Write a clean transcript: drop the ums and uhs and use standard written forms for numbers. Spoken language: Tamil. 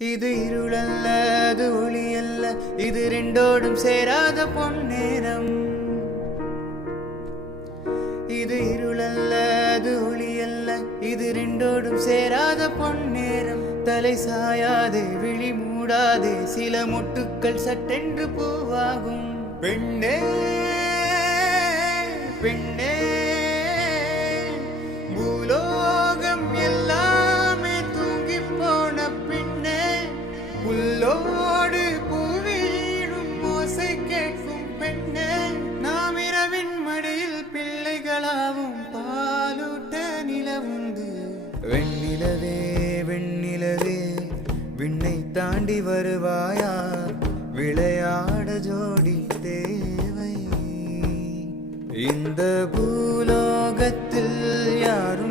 இது இருளல்ல அது ஒளியல்ல, இது ரெண்டோடும் சேராத பொன்னேரம். இது இருளல்ல அது ஒளியல்ல, இது ரெண்டோடும் சேராத பொன்னேரம். தலை சாயாதே விழி மூடாதே, சில மொட்டுக்கள் சட்டென்று பூவாகும். பெண்ணே பெண்ணே, பூலோகம் எல்லாமே தூங்கி போன பின்னே, புல்லோடு பூவீடும் ஓசை கேட்கும் பெண்ணே. நாம் இரவின் மடியில் பிள்ளைகளாவும் பாலூட்ட நிலவுண்டு. வெண்ணிலவே வெண்ணிலவே, விண்ணை தாண்டி வருவாயா, விளையாட ஜோடி தேவை. இந்த பூலோகத்தில் யாரும்